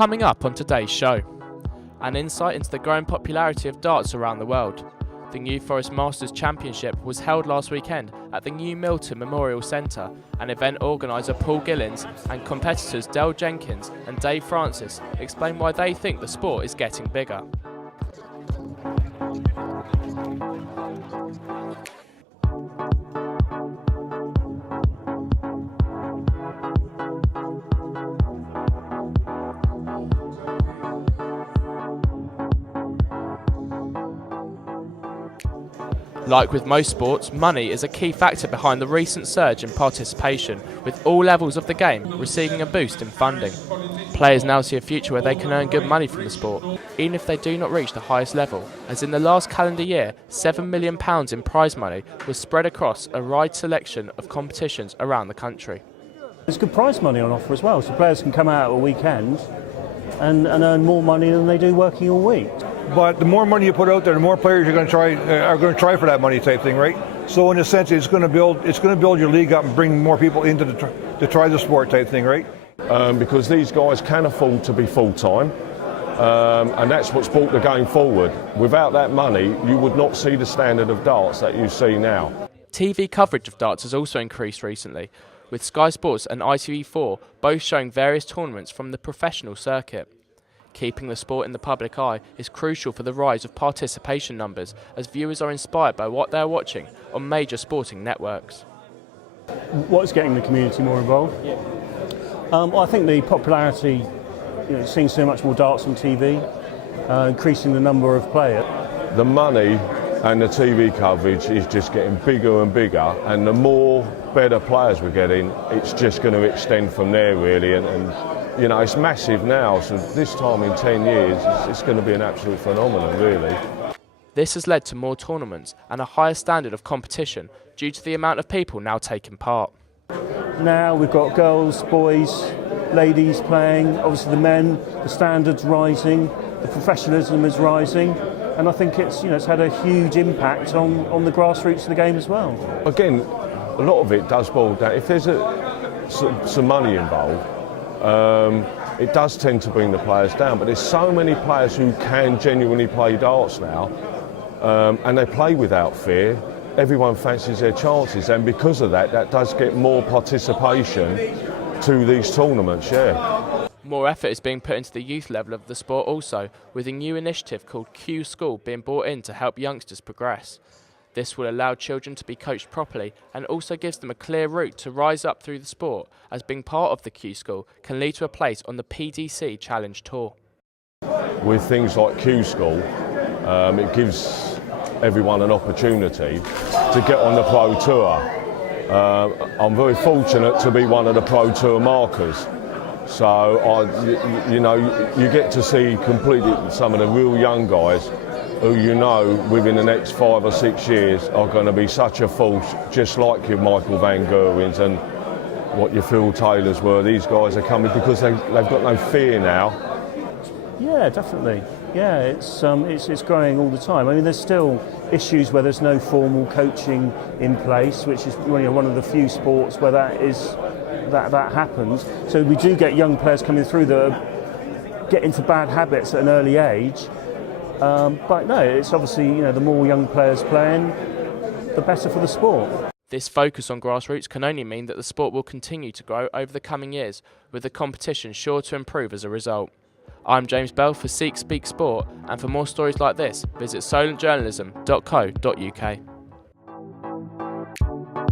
Coming up on today's show, an insight into the growing popularity of darts around the world. The New Forest Masters Championship was held last weekend at the New Milton Memorial Centre, and event organiser Paul Gillins and competitors Del Jenkins and Dave Francis explain why they think the sport is getting bigger. Like with most sports, money is a key factor behind the recent surge in participation, with all levels of the game receiving a boost in funding. Players now see a future where they can earn good money from the sport, even if they do not reach the highest level, as in the last calendar year, £7 million in prize money was spread across a wide selection of competitions around the country. There's good prize money on offer as well, so players can come out at a weekend and earn more money than they do working all week. But the more money you put out there, the more players are going to try for that money type thing, right? So in a sense, it's going to build your league up and bring more people into to try the sport type thing, right? Because these guys can afford to be full-time, and that's what's brought the game forward. Without that money, you would not see the standard of darts that you see now. TV coverage of darts has also increased recently, with Sky Sports and ITV4 both showing various tournaments from the professional circuit. Keeping the sport in the public eye is crucial for the rise of participation numbers, as viewers are inspired by what they are watching on major sporting networks. What's getting the community more involved? I think the popularity, seeing so much more darts on TV, increasing the number of players. The money and the TV coverage is just getting bigger and bigger, and the more better players we're getting, it's just going to extend from there really, and it's massive now, so this time in 10 years it's going to be an absolute phenomenon really. This has led to more tournaments and a higher standard of competition due to the amount of people now taking part. Now we've got girls, boys, ladies playing, obviously the men, the standards rising, the professionalism is rising, and I think it's had a huge impact on the grassroots of the game as well. Again, a lot of it does boil down, if there's some money involved, it does tend to bring the players down, but there's so many players who can genuinely play darts now, and they play without fear. Everyone fancies their chances, and because of that, that does get more participation to these tournaments, yeah. More effort is being put into the youth level of the sport also, with a new initiative called Q School being brought in to help youngsters progress. This will allow children to be coached properly and also gives them a clear route to rise up through the sport, as being part of the Q School can lead to a place on the PDC Challenge Tour. With things like Q School, it gives everyone an opportunity to get on the Pro Tour. I'm very fortunate to be one of the Pro Tour markers. So, you get to see completely some of the real young guys who within the next 5 or 6 years are going to be such a force, just like your Michael Van Gerwens and what your Phil Taylors were. These guys are coming because they've got no fear now. Yeah, definitely. Yeah, it's growing all the time. I mean, there's still issues where there's no formal coaching in place, which is one of the few sports where that happens. So we do get young players coming through that get into bad habits at an early age. But no, it's obviously, the more young players playing, the better for the sport. This focus on grassroots can only mean that the sport will continue to grow over the coming years, with the competition sure to improve as a result. I'm James Bell for Seek Speak Sport, and for more stories like this, visit solentjournalism.co.uk.